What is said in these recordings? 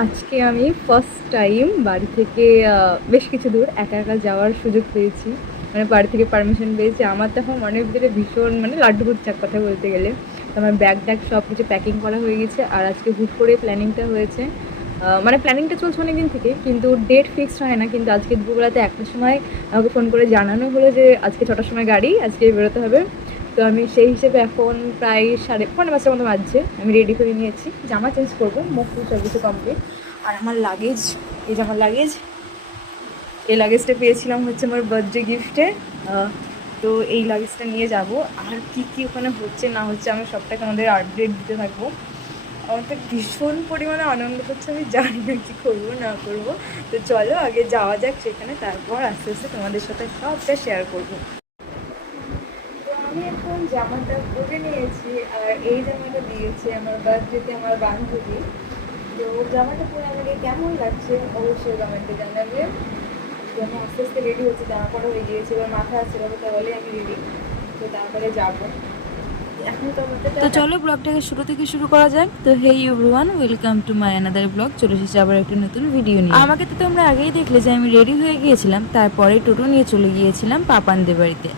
আজকে আমি first time বাড়ি থেকে বেশ কিছু দূর একা একা যাওয়ার সুযোগ পেয়েছি। মানে বাড়ি থেকে পারমিশন পেয়েছি। আমার তখন মনের ভিতরে ভীষণ মানে লাড্ডু ফুটছে এক কথায় বলতে গেলে। তো আমার ব্যাগ ট্যাগ সব কিছু প্যাকিং করা হয়ে গেছে। আর আজকে হুট করে প্ল্যানিংটা হয়েছে। মানে প্ল্যানিংটা চলছে অনেক দিন থেকে, কিন্তু ডেট ফিক্সড হয় না। কিন্তু আজকে দুপুরবেলাতে একটার সময় আমাকে ফোন করে জানানো হলো যে আজকে 6টার সময় গাড়ি, আজকে বেরোতে হবে। তো আমি সেই হিসেবে এখন প্রায় 5:30 মতো বাজছে, আমি রেডি করে নিয়েছি, জামা চেঞ্জ করবো, মুখ টুখ সব কিছু কমপ্লিট। আর আমার লাগেজ, এই যে আমার লাগেজ, এই লাগেজটা পেয়েছিলাম হচ্ছে আমার বার্থডে গিফটে। তো এই লাগেজটা নিয়ে যাব। আর কি কি ওখানে হচ্ছে না হচ্ছে আমি সবটাকে আমাদের আপডেট দিতে থাকবো। আমার তো ভীষণ পরিমাণে আনন্দ হচ্ছে, আমি জানি না কী করবো না করবো। তো চলো আগে যাওয়া যাক সেখানে, তারপর আস্তে আস্তে তোমাদের সাথে সবটা শেয়ার করবো। তো আমি এখন জামাটা পরে নিয়েছি, আর এই জামাটা দিয়েছে আমার বার্থডেতে আমার বান্ধবী। তো জামাটা পরে আমাকে কেমন লাগছে অবশ্যই কমেন্টে জানাবে। তো আমি আস্তে আস্তে রেডি হচ্ছে, জামা পরা হয়ে গিয়েছে, এবার মাথা আসছে বাবু, তাহলে আমি রেডি। তো তারপরে যাবো। এখন তো চলো ব্লগটাকে শুরু থেকে শুরু করা যাক। তো হেই everyone, welcome to my another blog. চলে এসেছি আবার একটা নতুন ভিডিও নিয়ে। আমাকে তো তোমরা আগেই দেখলে যে আমি রেডি হয়ে গিয়েছিলাম, তারপরে টোটো নিয়ে চলে গিয়েছিলাম পাপানদের বাড়িতে।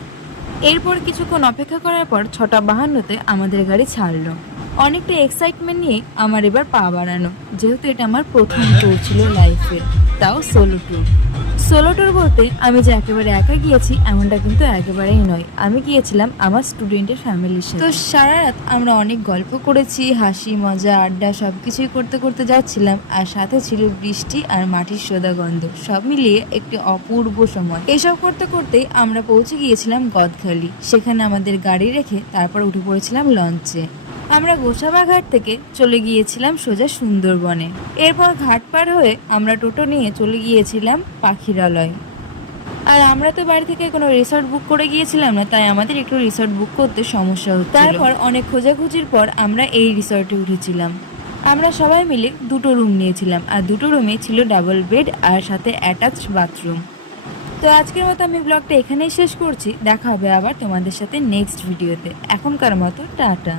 এরপর কিছুক্ষণ অপেক্ষা করার পর 6:52-তে আমাদের গাড়ি ছাড়লো। অনেকটা এক্সাইটমেন্ট নিয়ে আমার এবার পা বাড়ানো, যেহেতু এটা আমার প্রথম ট্যুর ছিল লাইফের, তাও সোলো ট্যুর। সোলো ট্যুর বলতে আমি যে একেবারে একা গিয়েছি এমনটা কিন্তু একেবারেই নয়। আমি গিয়েছিলাম আমার স্টুডেন্টের ফ্যামিলির সাথে। তো সারা রাত আমরা অনেক গল্প করেছি, হাসি মজা আড্ডা সব কিছুই করতে করতে যাচ্ছিলাম। আর সাথে ছিল বৃষ্টি আর মাটির সোদা গন্ধ, সব মিলিয়ে একটি অপূর্ব সময়। এসব করতে করতেই আমরা পৌঁছে গিয়েছিলাম গদখালি। সেখানে আমাদের গাড়ি রেখে তারপর উঠে পড়েছিলাম লঞ্চে। আমরা গোসাবা ঘাট থেকে চলে গিয়েছিলাম সোজা সুন্দরবনে। এরপর ঘাট পার হয়ে আমরা টোটো নিয়ে চলে গিয়েছিলাম পাখিরালয়। আর আমরা তো বাড়ি থেকে কোনো রিসর্ট বুক করে গিয়েছিলাম না, তাই আমাদের একটু রিসর্ট বুক করতে সমস্যা হচ্ছিল। তারপর অনেক খোঁজাখুঁজির পর আমরা এই রিসর্টে উঠেছিলাম। আমরা সবাই মিলে দুটো রুম নিয়েছিলাম, আর দুটো রুমে ছিল ডাবল বেড আর সাথে অ্যাটাচড বাথরুম। তো আজকের মতো আমি ব্লগটা এখানেই শেষ করছি। দেখা হবে আবার তোমাদের সাথে নেক্সট ভিডিওতে। এখনকার মতো টাটা।